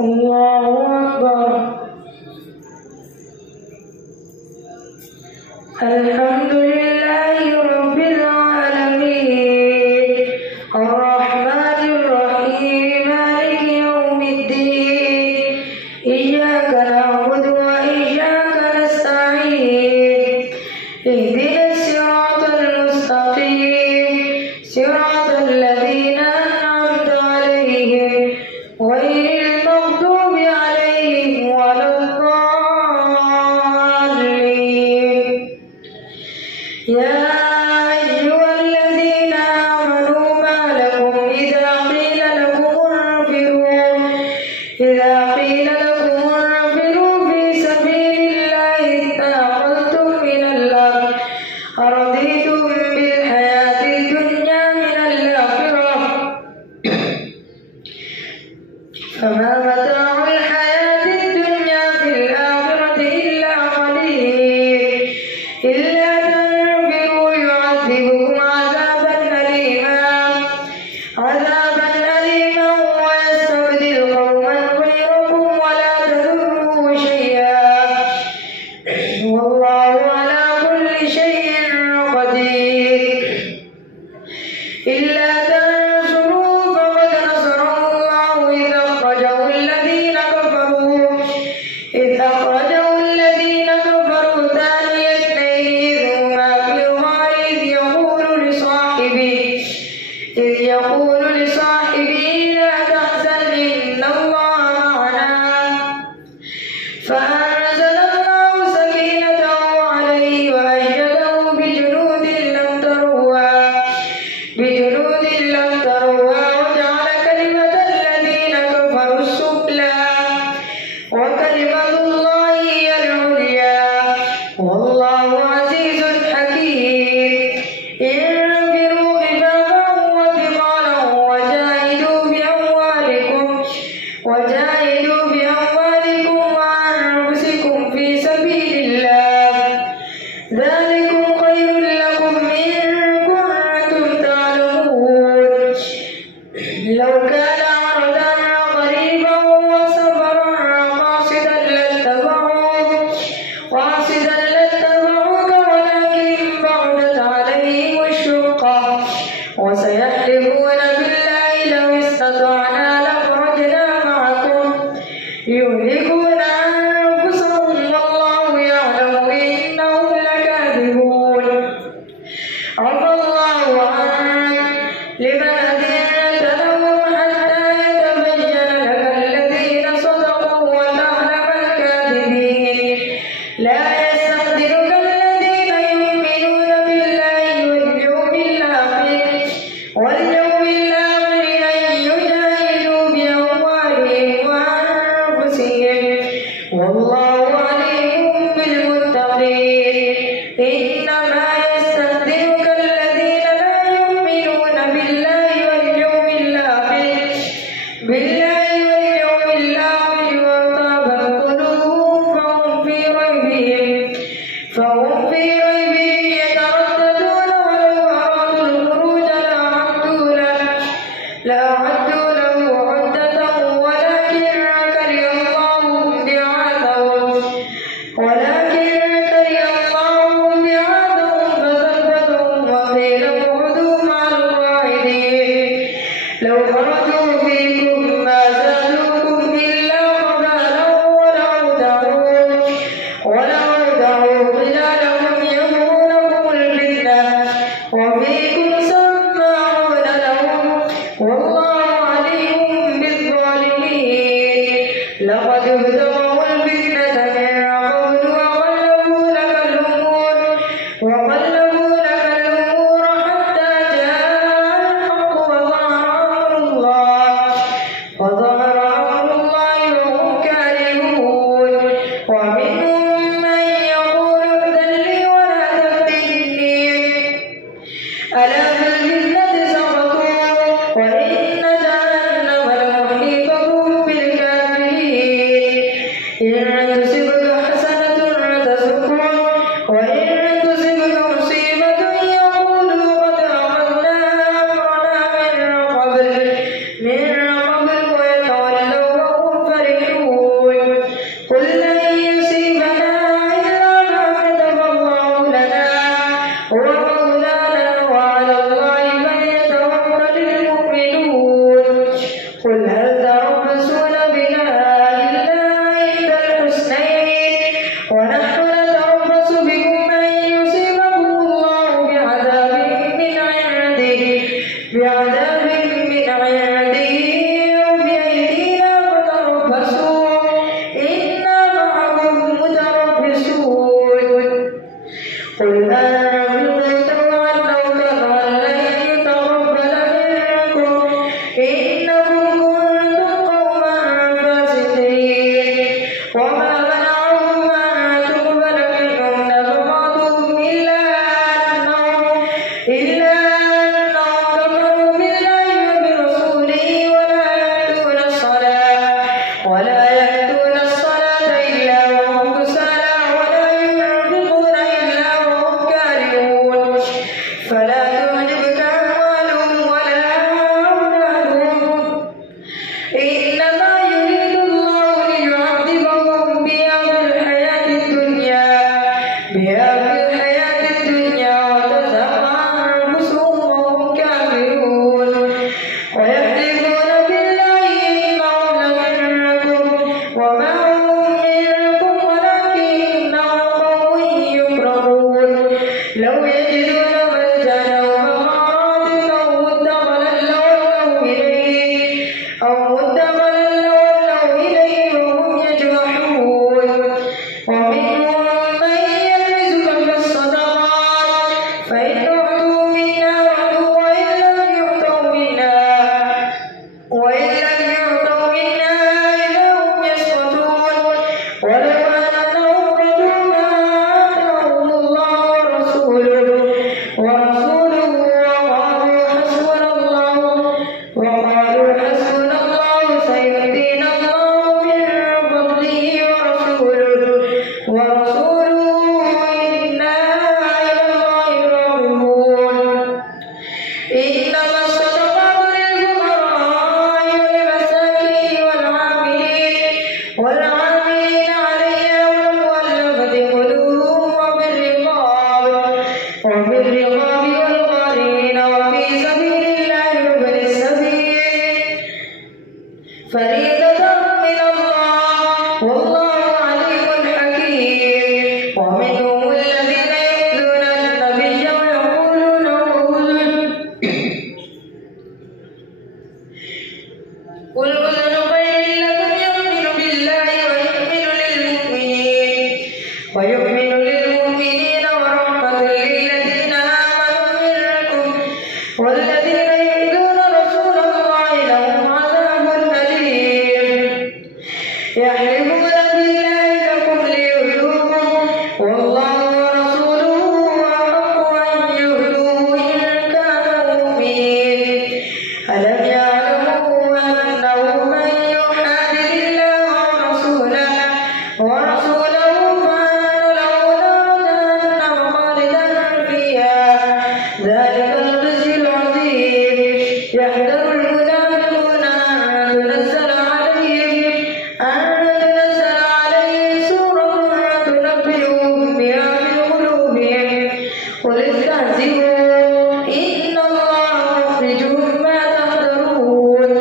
الله أكبر. الحمد لله رب العالمين الرحمن الرحيم مالك يوم الدين إياك نعبد وإياك نستعين اهدنا الصراط المستقيم صراط الذين أنعمت عليهم غير المغضوب عليهم ولا الضالين. يا أيها الذين آمنوا ما لكم إذا قيل لكم انفروا في سبيل الله اثاقلتم إلى الأرض أرضيتم بالحياة الدنيا من الآخرة فما متاع الحياة الدنيا في الآخرة إلا قليل. إلا تنفروا يعذبكم عذابا أليما ويستبدل قوما غيركم ولا تضروه شيئا والله على كل شيء قدير. إلا تنصروا فقد نصره الله إذ أخرجه الذين كفروا ثاني اثنين إذ هما في الغار إذ يقول لصاحبه لا تحزن إن الله معنا فأنزل الله سكينته عليه وأيده بجنود لم تروها وجعل كلمة الذين كفروا السفلى وكلمة الله هي العليا والله عزيز حكيم. انفروا خفافا وثقالا وجاهدوا بأموالكم وأنفسكم في سبيل الله ذلكم خير لكم إن كنتم تعلمون. لو كان عرضا قريبا وسفرا قاصدا لاتبعوك ولكن بعدت عليهم الشقة وسيحلفون بالله لو استطعنا لخرجنا معكم يهلكون أنفسهم والله يعلم إنهم لكاذبون. عفى الله عنك لمن أذنت لهم حتى يتبين لك الذين صدقوا وتعلم الكاذبين. لا يستخدمك الذين يؤمنون بالله واليوم الآخر أن يجاهدوا بأموالهم وأنفسهم والله عليم بالمتقين. إنما يستخدمك الذين لا يؤمنون بالله واليوم الآخر وارتابت قلوبهم فهم في ريبهم يترددون ولو أرادوا الخروج لأعدوا له عدة ولكن كره الله بعاثهم فثبتهم وقيل اقعدوا مع القاعدين. لو خرجوا فيكم ما زادوكم إلا خبالا ولو خلالكم يبغونكم الفتنة وفيكم سماعون لهم والله عليم بالظالمين. لقد ابتغوا الفتنة من قبل وقلبوا لك الأمور حتى جاء الحق وظهر أمر الله وهم كارهون. ومنهم من يقول ائذن لي ولا تفتني ألا في الفتنة سقطوا وإن جهنم لمحيطة بالكافرين. قل هل تربصون بنا إلا إحدى الحسنيين ونحن نتربص بكم أن يصيبكم الله بعذاب من عنده أو بأيدينا فتربصوا إنا معكم متربصون قل وما منعهم أن تقبل منهم نفقاتهم إلا أنهم كفروا بالله وبرسوله ولا يأتون الصلاة إلا وهم كسالى ولا ينفقون إلا وهم كارهون فلا تعجبك أموالهم ولا أولادهم إنما يريد الله ليعذبهم بها في الحياة الدنيا وتزهق أنفسهم وهم كافرون ويحلفون بالله إنهم لمنكم وما هم منكم ولكنهم قوم يفرقون لو يجدون ملجأ أو مغارات أو مدخلا لولوا إليه وهم يجمحون ومنهم من يلمزك في الصدقات فإن أعطوا منها رضوا وإن لم يعطوا منها إذا هم يسخطون ولو أنهم رضوا ما آتاهم الله ورسوله وقالوا حسبنا الله سيؤتينا الله من فضله ورسوله إنا إلى الله راغبون إنما الصدقات للفقراء والمساكين والعاملين عليها والمؤلفة قلوبهم وفي الرقاب والغارمين وفي سبيل الله وابن السبيل فريضة من الله والله عليم حكيم ومنهم الذين يؤذون النبي ويقولون قل أذن خير لكم يؤمن بالله ويؤمن للمؤمنين ورحمة للذين آمنوا منكم والذين يؤذون رسول الله لهم عذاب أليم يحلفون بالله لكم ليرضوكم والله ورسوله أحق أن يرضوه إن كانوا مؤمنين ألم يعلموا أنه من يحادد الله ورسوله فأن له نار جهنم خالدا فيها ذلك الخزي العظيم يحذر المنافقون أن تنزل عليهم سورة تنبئهم بما في قلوبهم قل استهزئوا إن الله مخرج ما تحذرون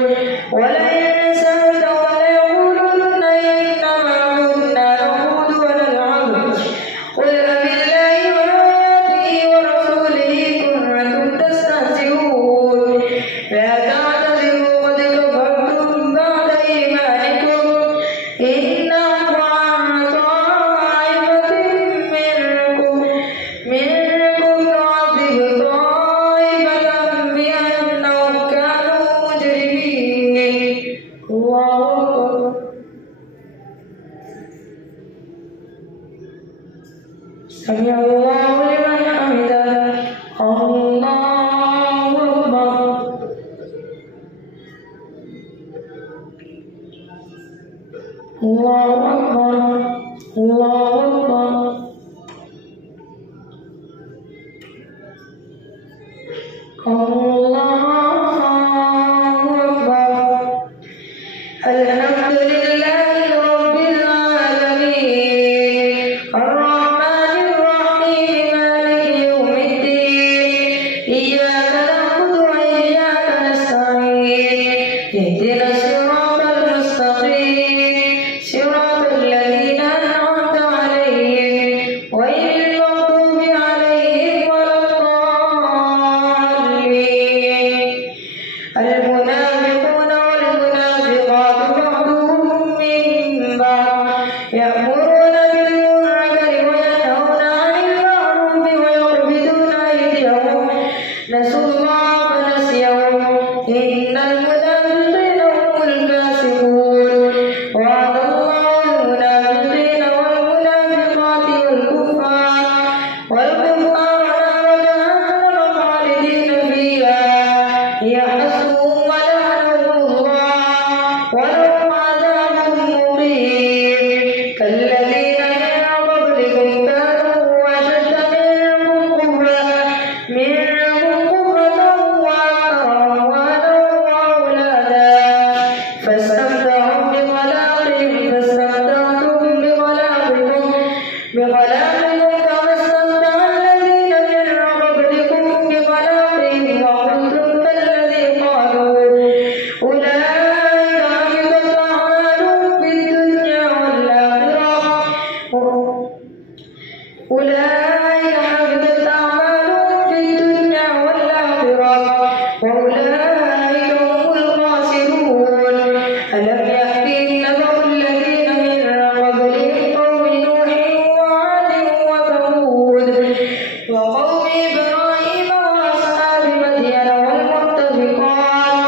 ولئن سألتهم ليقولن إنما كنا نخوض ونلعب قل أبالله وآياته ورسوله كنتم تستهزئون لا تعتذروا قد كفرتم بعد إيمانكم إن نعفو عن طائفة منكم نعذب طائفة بأنهم كانوا مجرمين الله أكبر سمع الله لمن حمده الله أكبر الله أكبر الله أكبر الله أكبر الحمد لله رب العالمين الرحمن الرحيم مالك يوم الدين إياك نعبد وإياك نستعين اهدنا الصراط المستقيم صراط الذين أنعمت عليهم غير المغضوب عليهم ولا الضالين. المنافقون والمنافقات بعضهم من بعض يأمرون بالمنكر وينهون عن المعروف ويقبضون أيديهم نسوا الله فنسيهم إن المنافقين هم الفاسقون. وعد الله المنافقين والمنافقات والكفار نار جهنم خالدين فيها هي حسبهم ولعنهم الله ولهم عذاب مقيم. كالذين من قبلكم كانوا أشد منكم قوة وأكثر وأولادا فاستمتعوا بخلاقهم فاستمتعتم بخلاقكم كما استمتع الذين من قبلكم بخلاقهم وقلتم كالذي قالوا أولئك حبطت أعمالهم في الدنيا والآخرة وأولئك هم الخاسرون. ألم يأتهم نبأ الذين من قبلهم قوم نوح وعاد وثمود وقوم إبراهيم وأصحاب مدين والمؤتفكات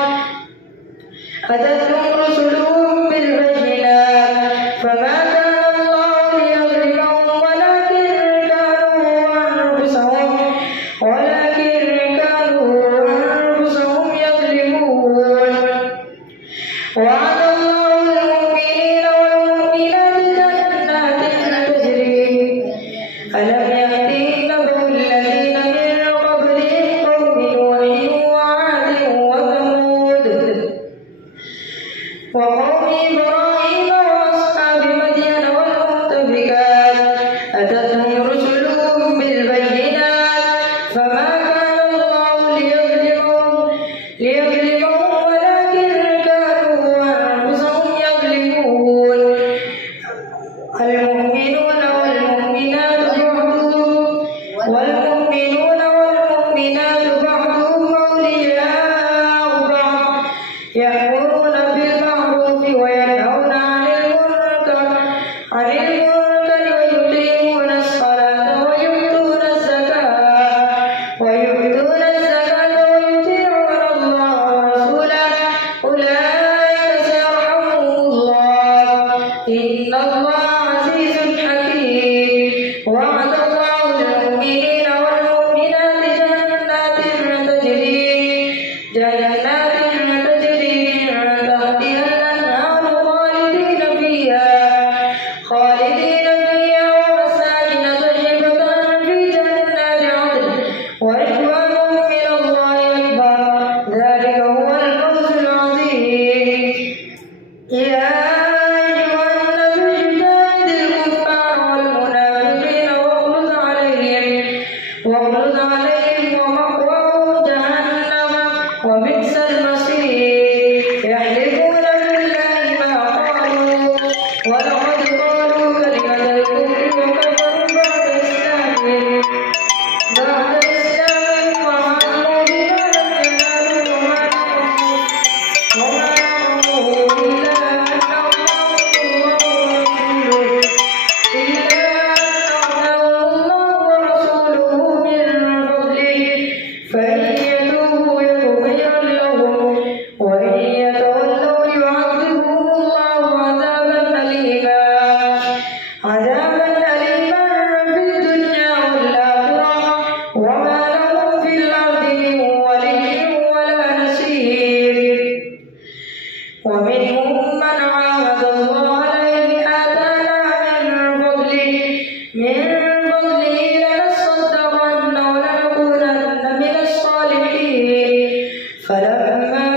أتتهم رسلهم بالبينات فما كان الله ليظلمهم ولكن كانوا أنفسهم يظلمون. وعد الله المؤمنين والمؤمنات جنات تجري. ألم يأتهم نبأ الذين من قبلهم قوم نوح وعاد وثمود وقوم إبراهيم وأصحاب مدين والمؤتفكات أتتهم رسلهم بالبينات فما كان الله ليظلمهم ولكن كانوا أنفسهم يظلمون. المؤمنون والمؤمنات بعضهم أولياء بعض يأمرون بالمعروف وينهون عن المنكر ويقيمون الصلاة ويؤتون الزكاة ويطيعون الله ورسوله أولئك سيرحمهم الله إن الله عزيز حكيم. وعد الله المؤمنين والمؤمنات جنات تجري من تحتها الأنهار خالدين فيها ومساكن طيبة في جنات عدن ورضوان من الله أكبر ذلك هو الفوز العظيم. يا أيها النبي جاهد الكفار والمنافقين واغلظ عليهم ومأواهم جهنم وبئس المصير. يحلفون بالله ما قالوا ولقد قالوا كلمة الكفر وكفروا بعد إسلامهم وهموا بما لم ينالوا وما نقموا إلا أن أغناهم الله ورسوله من فضله فإن يتوبوا يك خيرا لهم وإن يتولوا يعذبهم الله عذابا أليما في الدنيا والآخرة وما لهم في الأرض من ولي ولا نصير. ومنهم من عاهد الله لئن آتانا من فضله لنصدقن ولنكونن من الصالحين فلما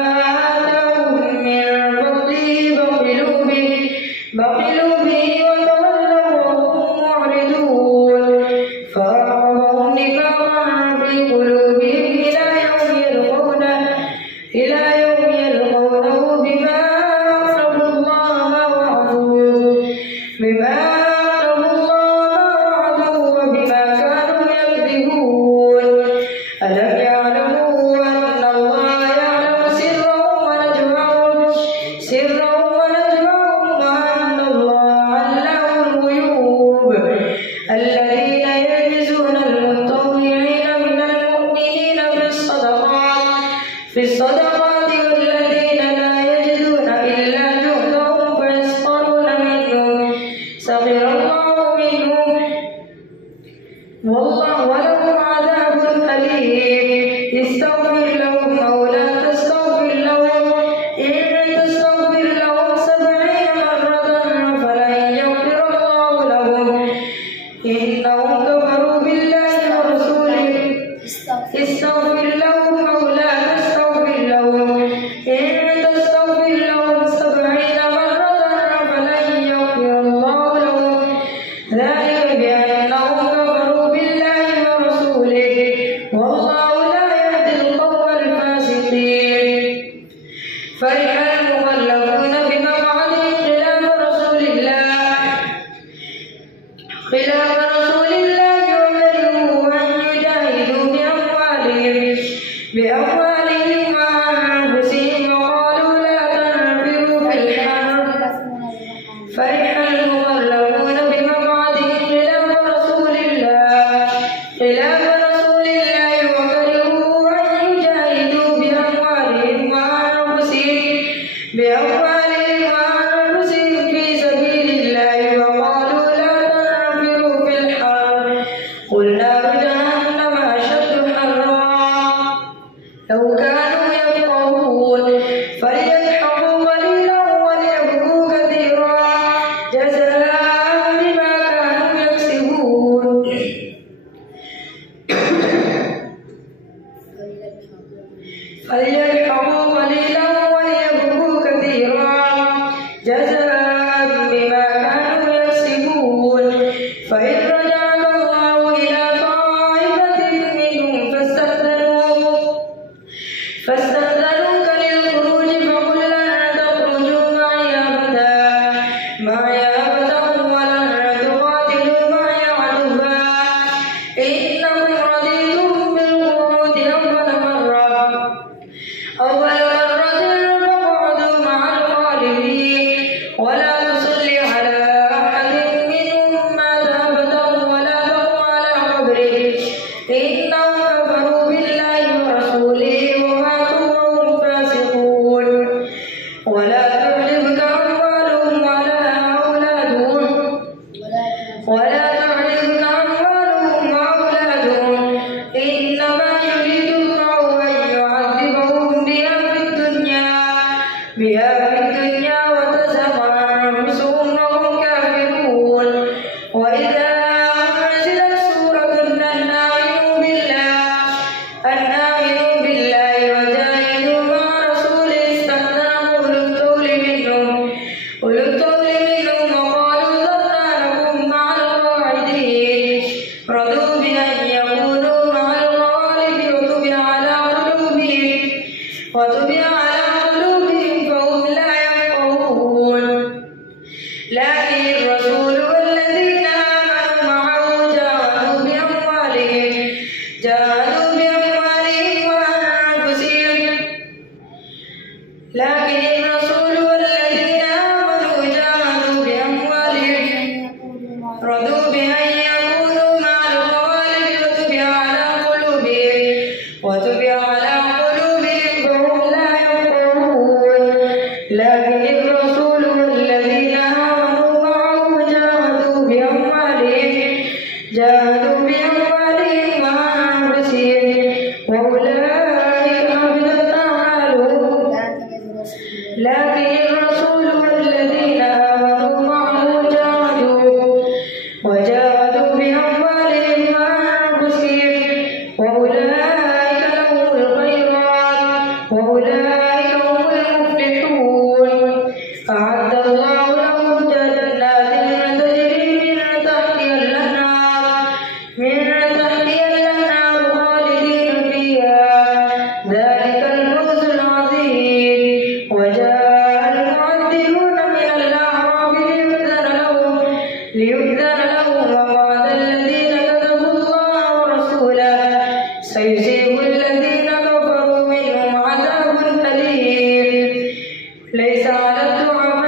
آتاهم من فضله بخلوا به وتولوا وهم معرضون فأعقبهم نفاقا في قلوبهم إلى يوم يلقونه بما سرهم ونجواهم وأن الله علام الغيوب الذين يلمزون المطوعين من المؤمنين في الصدقات والذين لا يجدون إلا جهدهم فيسخرون منهم سخر الله منهم والله ولهم عذاب أليم استغفر لهم أو لا تستغفر لهم إن تستغفر لهم 70 مرة فلن يغفر الله لهم إنهم كفروا بالله ورسوله استغفر لهم أو لا تستغفر لهم إن تستغفر لهم 70 مرة فلن يغفر الله لهم ذلك بأنهم كفروا بالله ورسوله والله لا يهدي القوم الفاسقين فرح المخلفون بمقعدهم خلاف رسول الله وكرهوا أن يجاهدوا بأموالهم وأنفسهم وقالوا لا تنفروا في الحر فرح المخلفون بمقعدهم خلاف رسول الله وكرهوا أن يجاهدوا بأموالهم وأنفسهم في سبيل الله وقالوا لا تنفروا في الحر قل نار جهنم أشد حرا لو كانوا يفقهون فليضحكوا قليلا وليبكوا كثيرا جزاء بما كانوا يكسبون فليضحكوا قليلا وليبكوا كثيرا جزاء بما كانوا يكسبون فإن رجعك الله إلى طائفة منهم فاستأذنوك للخروج فقل لن تخرجوا معي أبدا ولن تقاتلوا معي عدوا إنكم رضيتم بالقعود أول مرة فاقعدوا مع الخالفين ولا تصل على أحد منهم مات أبدا ولا تقم على قبره إنهم كفروا بالله ورسوله وماتوا وهم فاسقون ولا تعجبك أموالهم وأولادهم إنما يريد الله أن يعذبهم بها في الدنيا وتزهق أنفسهم وهم كافرون وإذا أنزلت سورة أن آمنوا بالله وجاهدوا مع رسوله استأذنهم أولو الطول منهم وقالوا ذرنا لكم مع القاعدين رضوا بأن يكونوا مع الخوالف وطبع على قلوبهم فهم لا يفقهون الضعفاء